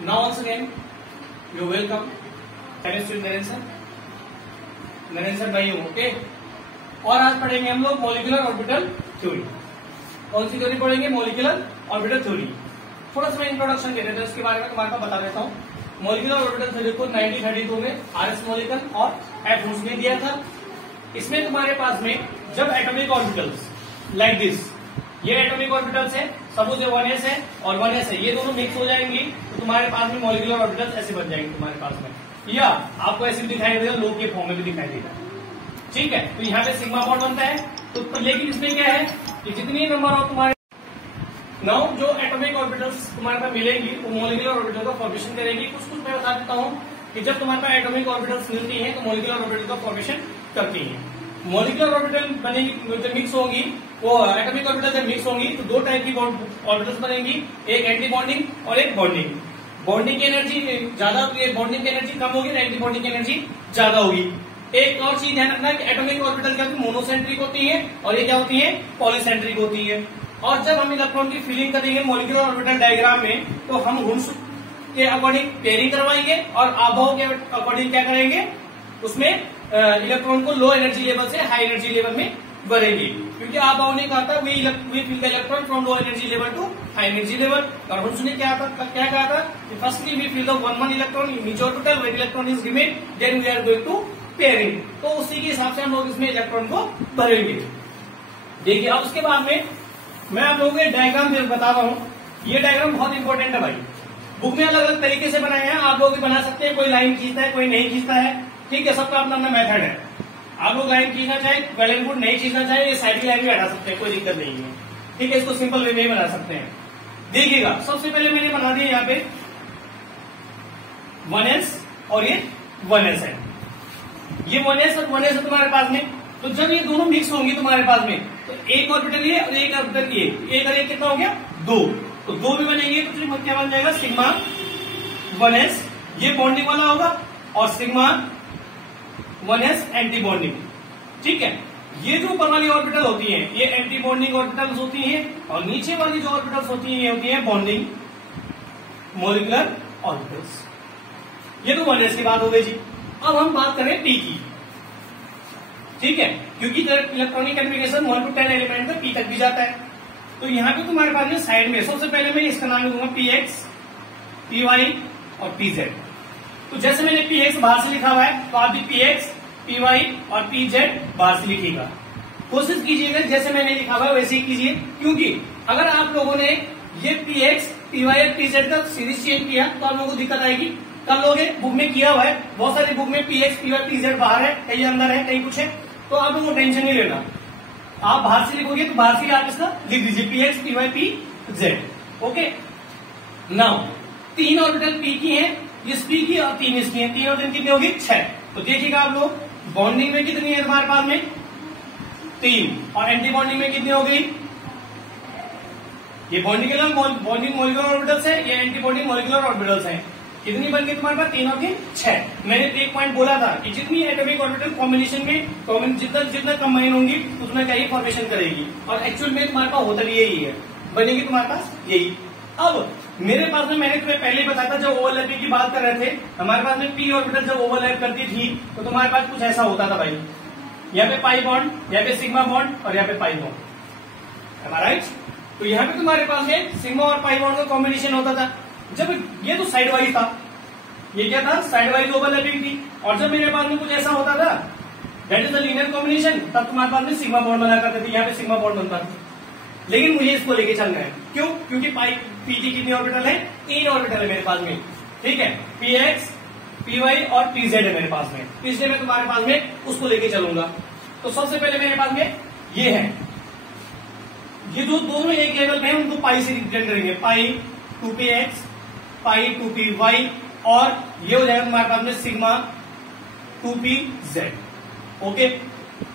Now once again, you welcome. Chemistry Narendra भाई हूँ, okay. और आज पढ़ेंगे हम लोग मॉलिक्यूलर ऑर्बिटल थ्योरी। कौन सी थ्योरी पढ़ेंगे? Molecular orbital theory. थोड़ा सा मैं इंट्रोडक्शन दे देता हूँ इसके बारे में, तुम्हारे को बता देता हूँ। मॉलिक्यूलर ऑर्बिटल थ्योरी को 1932 में आरएस मॉलिकल और एफ वुड्स ने दिया था। इसमें तुम्हारे पास में जब एटॉमिक ऑर्बिटल्स लाइक दिस, ये एटॉमिक ऑर्बिटल्स है, सपोज ये 1s है और 1s है, ये दोनों मिक्स हो जाएंगी तो तुम्हारे पास में मॉलिक्यूलर ऑर्बिटल्स ऐसे बन जाएंगे तुम्हारे पास में, या आपको ऐसे भी दिखाई देगा, लोग के फॉर्म में भी दिखाई देगा। ठीक है, तो यहाँ पे सिग्मा बॉन्ड बनता है। तो लेकिन इसमें क्या है कि जितनी नंबर ऑफ तुम्हारे नाउ जो एटॉमिक ऑर्बिटल्स तुम्हारे पास मिलेंगी वो मॉलिक्यूलर ऑर्बिटल का फॉर्मेशन करेगी। कुछ मैं बता देता हूँ कि जब तुम्हारे पास एटॉमिक ऑर्बिटल्स मिलती हैं तो मॉलिक्यूलर ऑर्बिटल का फॉर्मेशन करती हैं। मॉलिक्यूलर ऑर्बिटल बनेगी जब मिक्स होगी, वो एटॉमिक ऑर्बिटल जब मिक्स होंगी तो दो टाइप की ऑर्बिटल्स बनेंगी, एक एंटी बॉन्डिंग और एक बॉन्डिंग। बॉन्डिंग की एनर्जी ज्यादा होती है, बॉन्डिंग की एनर्जी कम होगी, एंटी बॉन्डिंग की एनर्जी ज्यादा होगी। एक और चीज ध्यान रखना कि एटॉमिक ऑर्बिटल क्या होती है? मोनोसेंट्रिक होती है और ये क्या होती है? पॉलीसेंट्रिक होती है। और जब हम इलेक्ट्रॉन की फिलिंग करेंगे मॉलिक्यूलर ऑर्बिटल डायग्राम में तो हम गुणसूत्र के अकॉर्डिंग पेयरिंग करवाएंगे और आबहो के अकॉर्डिंग क्या करेंगे? उसमें इलेक्ट्रॉन को लो एनर्जी लेवल से हाई एनर्जी लेवल में भरेंगे, क्योंकि आबहो ने कहा था we fill the electron from low energy level to high energy level. और हुड्स ने क्या कहा था कि firstly we fill the 1 electron in each orbital, when electron is remain then we are going to pairing. तो उसी के हिसाब से हम लोग इसमें इलेक्ट्रॉन को भरेंगे। देखिए अब उसके बाद में मैं आप लोगों को डायग्राम बता रहा हूँ। ये डायग्राम बहुत इंपॉर्टेंट है भाई, बुक में अलग अलग तरीके से बनाए हैं, आप लोग भी बना सकते हैं। कोई लाइन खींचता है, कोई नहीं खींचता है, ठीक है, सबका अपना अपना मेथड है। आप लोग लाइन खींचना चाहे, वेल एंड गुड, नहीं खींचना चाहे ये साइड लाइन भी हटा सकते हैं, कोई दिक्कत नहीं है। ठीक है, इसको सिंपल वे में ही बना सकते हैं। देखिएगा सबसे पहले मैंने बना दिया यहाँ पे 1s और ये 1s है, ये 1s और 1s है तुम्हारे पास में। तो जब ये दोनों मिक्स होंगी तुम्हारे पास में तो एक ऑर्बिटल ये और एक ऑर्बिटल ये, एक और एक कितना हो गया? 2। तो 2 भी बनेंगे तो क्या बन जाएगा? सिग्मा 1s, ये बॉन्डिंग वाला होगा, और सिग्मा 1s एंटी बॉन्डिंग। ठीक है, ये जो ऊपर वाली ऑर्बिटल होती हैं ये एंटी बॉन्डिंग ऑर्बिटल्स होती हैं, और नीचे वाली जो ऑर्बिटल्स होती हैं ये होती हैं बॉन्डिंग मॉलिक्यूलर ऑर्बिटल्स। ये तो 1s की बात हो गई जी। अब हम बात करें p की। ठीक है, क्योंकि इलेक्ट्रॉनिक कम्युनिकेशन 1 to 10 एलिमेंट में p तक भी जाता है। तो यहाँ पे तुम्हारे पास में साइड में सबसे पहले मैं इसका नाम लिखूंगा px, py और pz। तो जैसे मैंने px बाहर से लिखा हुआ है तो आप भी px, py और pz बाहर से लिखिएगा। कोशिश कीजिएगा जैसे मैंने लिखा हुआ है वैसे ही कीजिए, क्योंकि अगर आप लोगों ने ये px, py और pz का सीरीज चेंज किया तो आप लोगों को दिक्कत आएगी। कर लोगे, बुक में किया हुआ है, बहुत सारी बुक में px, py, pz बाहर है, कहीं अंदर है, कहीं कुछ है, तो आप लोगों को टेंशन नहीं लेना। आप बाहर से लिखोगे तो बाहर से आप इसका लिख दीजिए px, py, pz। Okay, now 3 orbital p की हैं, इस p की और 3 इसकी हैं, 3 ऑर्बिटल कितनी होगी? 6। तो देखिएगा आप लोग बॉन्डिंग में कितनी है तुम्हारे पास में? 3। और एंटी बॉन्डिंग में कितनी हो गई? ये बॉन्डिंग मॉलिक्यूलर ऑर्बिटल्स है, ये एंटी बॉन्डिंग मॉलिक्यूलर ऑर्बिटल्स है। कितनी बन गई तुम्हारे पास? 3 और 3 6। मैंने एक पॉइंट बोला था कि जितनी एटॉमिक ऑर्बिटल कॉम्बिनेशन में जितना कंबाइन होंगी उतना क्या ही फॉर्मेशन करेगी, और एक्चुअल में तुम्हारे पास होता भी यही है, बनेगी तुम्हारे पास यही। अब मेरे पास में मैंने तुम्हें पहले ही बताया था, जब ओवरलैपिंग की बात कर रहे थे, हमारे पास में p ऑर्बिटल जब ओवरलैप करती थी तो तुम्हारे पास कुछ ऐसा होता था भाई, यहाँ पे पाई बॉन्ड, यहाँ पे सिग्मा बॉन्ड और यहाँ पे पाई बॉन्ड। राइट, तो यहाँ पे तुम्हारे पास में सिग्मा और पाई बॉन्ड का कॉम्बिनेशन होता था। जब ये तो साइड वाइज था, ये क्या था? साइड वाइज ओवरलैपिंग थी। और जब मेरे पास में कुछ ऐसा होता था that is the linear combination, तब तुम्हारे पास में सिग्मा बॉन्ड बना करते थे, यहाँ पे सिग्मा बॉन्ड बनता था। लेकिन मुझे इसको लेके चलना है, क्यों? क्योंकि पी की कितनी ऑर्बिटल है? 3 ऑर्बिटल है मेरे पास में। ठीक है, px, py और pz है मेरे पास में, इसलिए मैं तुम्हारे पास में उसको लेके चलूंगा। तो सबसे पहले मेरे पास में ये है, ये जो दोनों एक लेवल में उनको पाई से रिप्रेजेंट करेंगे, पाई 2px, पाई 2py, और ये हो जाएगा तुम्हारे पास में सिग्मा 2pz। ओके,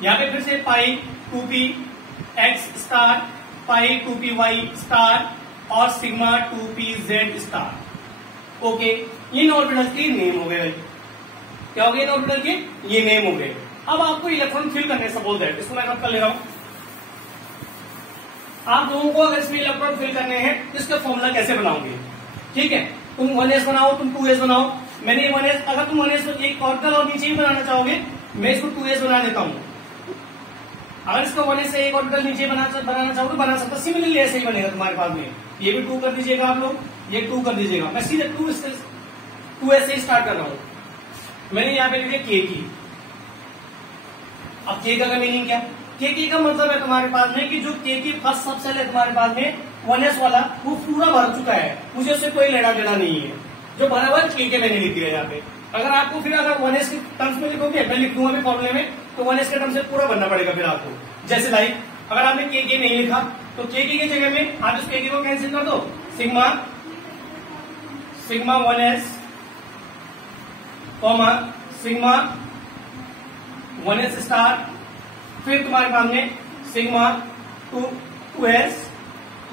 यहाँ पे फिर से पाई 2px स्टार, पाई 2py स्टार और सिग्मा 2pz स्टार। ओके, इन ऑर्बिटल्स के नेम हो गए। क्या हो गए इन ऑर्बिटल के? ये नेम हो गए। अब आपको इलेक्ट्रॉन फिल करने, सपोज दैट, इसको मैं कर ले रहा हूं। आप लोगों को अगर इसमें इलेक्ट्रॉन फिल करने हैं तो इसका फॉर्मूला कैसे बनाओगे? ठीक है, तुम 1s बनाओ, तुम 2s बनाओ। मैंने 1s, अगर तुम 1s एक ऑर्बिटल और नीचे ही बनाना चाहोगे, मैं इसको 2s बना देता हूं। अगर इसको 1s से एक ऑर्बिटल नीचे बनाना चाहोगे बना सकते, सिमिलरली ऐसे ही बनेगा तुम्हारे पास में। ये भी 2 कर दीजिएगा आप लोग, ये 2 कर दीजिएगा। मैं सीधे 2s से स्टार्ट कर रहा हूं। मैंने यहाँ पे लिख दिया के की। अब के का मीनिंग क्या? के का मतलब है तुम्हारे पास में कि जो के की फर्स्ट सबसेल है तुम्हारे पास में 1s वाला, वो पूरा भर चुका है, मुझे उससे कोई लेना देना नहीं है। जो भरा हुआ के मैंने लिख दिया यहाँ पे। अगर आपको फिर अगर 1s के टर्म्स में लिखोगे, मैं लिख दूंगा अभी फॉर्मूले में, तो 1s के टर्म्स से पूरा भरना पड़ेगा फिर आपको। जैसे लाइक अगर आपने के नहीं लिखा तो के की जगह में आप उस के को कैंसिल कर दो, sigma 1s sigma 1s star, फिर तुम्हारे पास में सिग्मा 2s,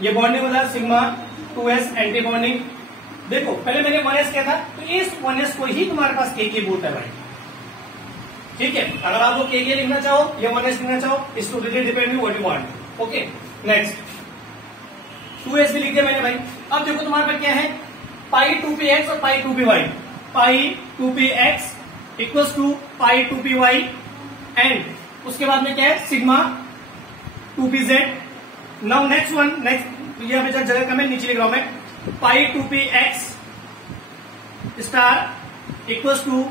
ये बॉन्डिंग होता है सिग्मा 2s एंटी बॉन्डिंग। देखो पहले मैंने 1s किया था, तो इस 1s को ही तुम्हारे पास के बोलता है भाई। ठीक है, अगर आप लोग के लिखना चाहो या 1s लिखना चाहो, इस totally depend what you want. Okay next 2s भी लिख दिया मैंने भाई। अब देखो तुम्हारे पास क्या है, पाई 2px और pi 2py। Pi 2px equals to pi 2py and उसके बाद में क्या है sigma 2pz। Now next one, next यहाँ पे जगह कम है, नीचे लिख रहा हूं मैं, pi 2px star equals to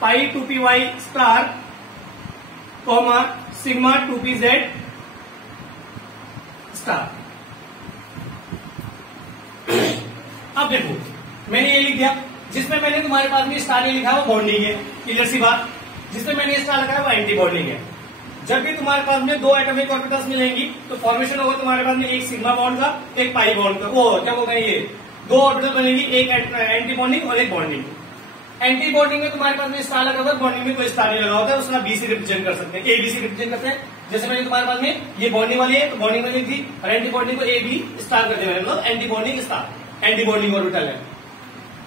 pi 2py star comma sigma 2pz star. अब देखो मैंने ये लिख दिया, जिसमें मैंने तुम्हारे पास में स्टार नहीं लिखा वो बॉन्डिंग है, क्लियर सी बात। जिसमें मैंने स्टार लगाया वो एंटी बॉन्डिंग है। जब भी तुम्हारे पास में 2 एटॉमिक ऑर्बिटल्स मिलेंगी तो फॉर्मेशन होगा तुम्हारे पास में एक सिग्मा बॉन्ड का, एक पाई बॉन्ड का, वो क्या बोलते हैं, ये 2 ऑर्बिटल बनेगी, एक एंटी बॉन्डिंग और एक बॉन्डिंग। एंटी बॉन्डिंग में तुम्हारे पास में स्टार लगा होता है, बॉन्डिंग में कोई स्टार नहीं लगा होता है, उसका बीसी रिप्रेजेंट कर सकते हैं, एबीसी रिप्रेजेंट करते हैं। जैसे मैंने तुम्हारे पास में ये बॉन्डिंग वाली है तो बॉन्डिंग वाली थी, और एंटी बॉन्डिंग को ए बी स्टार कर दिया, मतलब anti bonding star, anti bonding orbital है।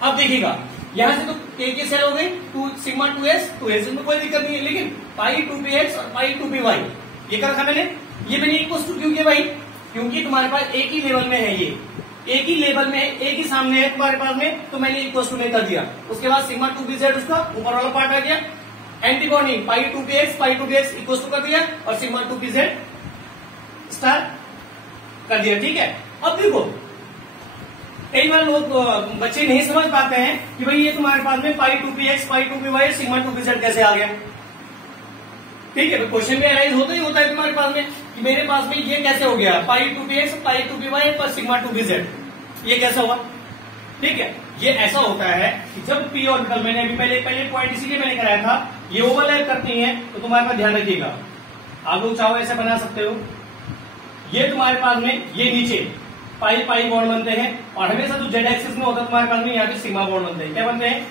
अब देखिएगा यहां से तो के सेल हो गई, सिग्मा 2s में कोई दिक्कत नहीं है, लेकिन पाई 2px और पाई 2py ये कर रखा मैंने। ये मैंने इक्वल टू क्यों किया भाई, क्योंकि तुम्हारे पास एक ही लेवल में है, ये एक ही लेवल में है, एक ही सामने है तुम्हारे पास में, तो मैंने इक्वल टू में कर दिया। उसके बाद सिग्मा 2pz उसका ऊपर वाला पार्ट आ गया, anti bonding pi 2px equal to कर दिया और सिग्मा 2pz स्टार कर दिया। ठीक है, अब देखो कई बार लोग बच्चे नहीं समझ पाते हैं कि भाई ये तुम्हारे पास में पाई 2px पाई 2py सिग्मा 2pz कैसे आ गया। ठीक है, तो क्वेश्चन में अराइज होता ही होता है तुम्हारे पास में कि मेरे पास में ये कैसे हो गया, पाई 2px पाई 2py पर सिग्मा 2pz, ये कैसे हुआ। ठीक है, ये ऐसा होता है कि जब पी ऑर्बिटल, मैंने अभी पहले पॉइंट इसीलिए मैंने कराया था, ये ओवरलैप करती है तो तुम्हारे पास ध्यान रखिएगा, आप लोग चाहो ऐसे बना सकते हो। ये तुम्हारे पास में ये नीचे पाई पाई बॉन्ड बनते हैं, और हमेशा जो जेड एक्सिस में होता है तुम्हारे पास में यहाँ पे सिग्मा बॉन्ड बनते हैं। क्या बनते हैं,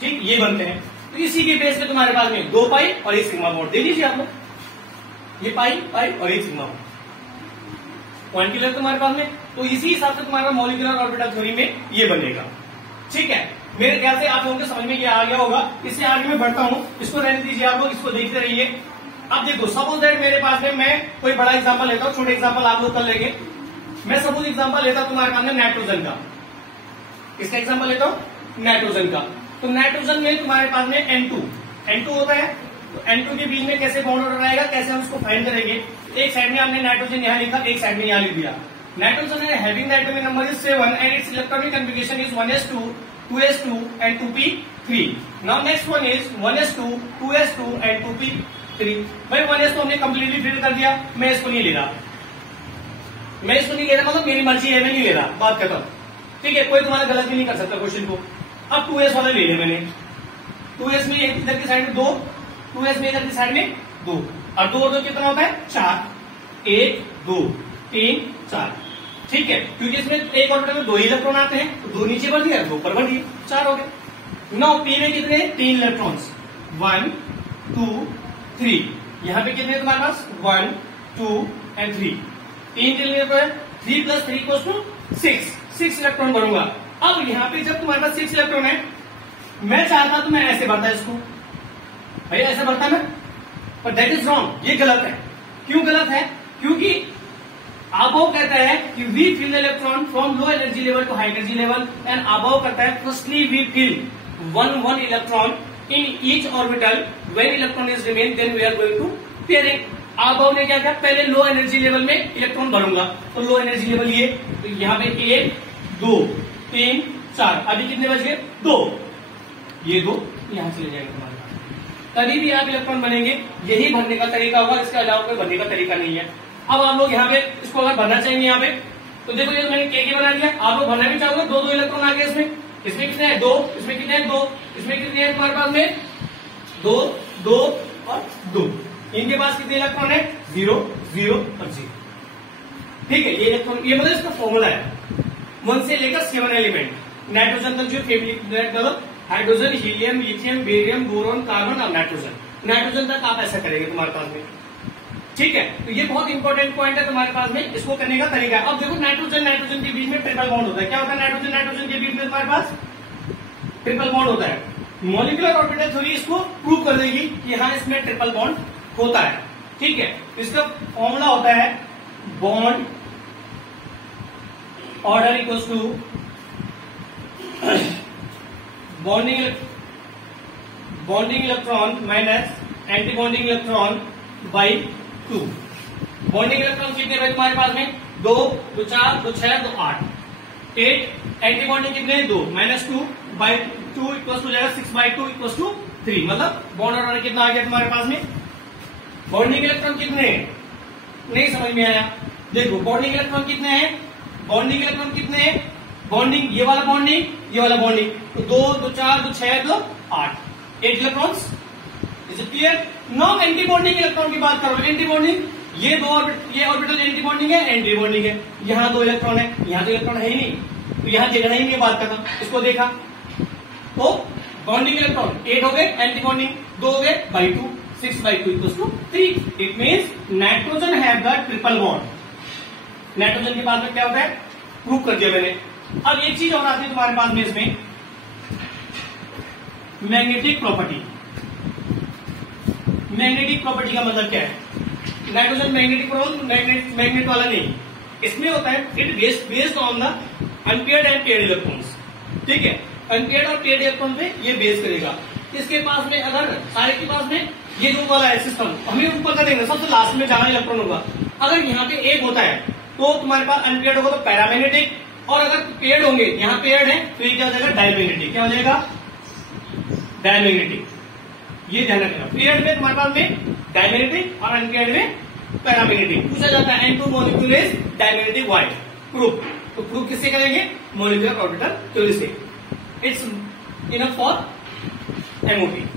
ठीक ये बनते हैं। तो इसी के बेस पे तुम्हारे पास में 2 पाई और एक सिग्मा बॉन्ड दे लीजिए आप लोग, ये पाई पाई और एक सिग्मा बॉन्ड पॉइंट क्लियर तुम्हारे पास में। तो इसी हिसाब से तुम्हारा मॉलिक्यूलर ऑर्बिटल थ्योरी में ये बनेगा। ठीक है, मेरे ख्याल से आप लोगों के समझ में ये आ गया होगा, इससे आगे मैं बढ़ता हूं, इसको रहने दीजिए आप लोग, इसको देखते रहिए। अब देखो सपोज दैट मेरे पास में, मैं कोई बड़ा एग्जांपल लेता हूं, छोटे एग्जांपल आप लोग कर लेंगे। मैं सपोज एग्जांपल लेता हूं तुम्हारे पास में नाइट्रोजन का, इसका एग्जांपल लेता हूं नाइट्रोजन का। तो नाइट्रोजन में तुम्हारे पास में N2 होता है, तो N2 के बीच में कैसे बॉन्ड ऑर्डर आएगा, कैसे हम उसको फाइंड करेंगे। एक साइड में हमने नाइट्रोजन यहाँ लिखा, एक साइड में यहाँ लिख दिया। नाइट्रोजन है having the atomic number is 7 and it's electronic configuration is 1s2 2s2 and 2p3। Now next one is 1s2 2s2 and 2p3। भाई 1s तो हमने कंप्लीटली फिल कर दिया, मैं इसको नहीं ले रहा, मैं इसको नहीं ले रहा, मतलब मेरी मर्जी है, मैं नहीं ले रहा, बात खत्म। ठीक है, कोई तुम्हारा गलत भी नहीं कर सकता क्वेश्चन को। अब 2s वाला ले लिया मैंने, 2s में इधर की साइड में 2, 2s में इधर की साइड में 2, और 2 और 2 कितना होता है 4, 1 2 3 4। ठीक है, क्योंकि इसमें एक ऑर्बिटल में 2 इलेक्ट्रॉन आते हैं, तो 2 नीचे बढ़ दिया, 2 ऊपर बढ़ दिए, 4 हो गए। नाउ पी में कितने 3 इलेक्ट्रॉन्स, 1 2 3। यहाँ पे कितने तुम्हारे पास 1 2 एंड 3, 3 इलेक्ट्रॉन, 3 + 3 = 6 इलेक्ट्रॉन भरूंगा। अब यहाँ पे जब तुम्हारे पास 6 इलेक्ट्रॉन है, मैं चाहता तो मैं ऐसे भरता इसको, भाई ऐसे भरता मैं, पर दैट इज रॉन्ग, ये गलत है। क्यों गलत है, क्योंकि अबव कहता है कि we fill electron from low energy level to high energy level, and Aufbau कहता है firstly we fill one electron in each orbital, when electron is remain then we are going to pairing. Aufbau ने क्या किया, पहले low energy level में electron भरूंगा, तो low energy level ये, तो यहाँ पे 1 2 3 4, अभी कितने बच गए 2, ये 2 यहां चले जाएंगे तुम्हारे पास। कभी भी आप इलेक्ट्रॉन बनेंगे यही भरने का तरीका होगा, इसके अलावा कोई भरने का तरीका नहीं है। अब आप लोग यहाँ पे इसको अगर भरना चाहेंगे यहाँ पे, तो देखो ये मैंने के बना दिया, आप लोग भरना भी चाहोगे, 2 इलेक्ट्रॉन आ गए इसमें कितने हैं 2, इसमें कितने हैं 2, इसमें कितने हैं तुम्हारे पास में 2 2 और 2, इनके पास कितने इलेक्ट्रॉन है 0 0 और 0। ठीक है, ये इलेक्ट्रॉन, ये मतलब इसका फॉर्मूला है 1 से लेकर 7 एलिमेंट। नाइट्रोजन तक जो family, hydrogen, helium, lithium, barium, boron, carbon और नाइट्रोजन तक आप ऐसा करेंगे तुम्हारे पास में। ठीक है, तो ये बहुत इंपॉर्टेंट पॉइंट है तुम्हारे पास में, इसको करने का तरीका है। अब देखो नाइट्रोजन के बीच में ट्रिपल बॉन्ड होता है। क्या होता है नाइट्रोजन के बीच में तुम्हारे पास ट्रिपल बॉन्ड होता है। मॉलिक्यूलर ऑर्बिटल थ्योरी इसको प्रूव कर देगी कि हाँ इसमें ट्रिपल बॉन्ड होता है। ठीक है, इसका फॉर्मूला होता है bond order equals to bonding electron minus anti bonding electron by 2। Bonding electron कितने भाई तुम्हारे पास में 2 2 4 2 6 2 8 8, एंटी बॉन्डिंग कितने 2 माइनस 2 बाई 2 इक्वल्स टू जाएगा 6 बाई 2 इक्वल्स टू 3, मतलब बॉन्ड ऑर्डर कितना आ गया तुम्हारे पास में। बॉन्डिंग इलेक्ट्रॉन कितने नहीं समझ में आया, देखो बॉन्डिंग इलेक्ट्रॉन कितने हैं, बॉन्डिंग इलेक्ट्रॉन कितने हैं, बॉन्डिंग ये वाला बॉन्डिंग, तो 2 2 4 2 6 2 8, 8 electrons. Is it clear? Now anti bonding electron की बात करो। एंटी बॉन्डिंग ये ऑर्बिटल एंटी बॉन्डिंग है, एंटी बॉन्डिंग है, यहाँ 2 इलेक्ट्रॉन है, यहाँ तो इलेक्ट्रॉन है ही नहीं, तो यहाँ देखना ही नहीं, बात करना, इसको देखा तो बॉन्डिंग इलेक्ट्रॉन 8 हो गए, एंटी बॉन्डिंग 2 हो गए by 2, 6 by 2 equals to 3. It means nitrogen have the triple bond. Nitrogen के बाद में क्या होता है, प्रूव कर दिया मैंने। अब एक चीज और आती है तुम्हारे पास में इसमें, मैग्नेटिक प्रॉपर्टी। मैग्नेटिक प्रॉपर्टी का मतलब क्या है, नाइट्रोजन मैग्नेट वाला नहीं, इसमें होता है it based on the unpaired and paired electrons. ठीक है, अनपेयर्ड और पेयर्ड इलेक्ट्रॉन पे ये बेस करेगा। इसके पास में अगर सारे के पास में ये जो वाला है सिस्टम, हमें ऊपर का देंगे सबसे लास्ट में जहां इलेक्ट्रॉन होगा, अगर यहाँ पे एक होता है तो तुम्हारे पास अनपेयर्ड होगा तो पैरामैग्नेटिक, और अगर पेयर्ड होंगे, यहाँ पेयर्ड है तो ये क्या हो जाएगा डायमैग्नेटिक। क्या हो जाएगा डायमैग्नेटिक, ये ध्यान रखना। पेयर्ड में तुम्हारे पास में डायमैग्नेटिक और अनपेयर्ड में पैरामैग्नेटिक। पूछा जाता है N2 molecule is diamagnetic why, proof, तो प्रूफ किससे करेंगे, मॉलिक्यूलर ऑर्बिटल थ्योरी से। It's enough for MOP।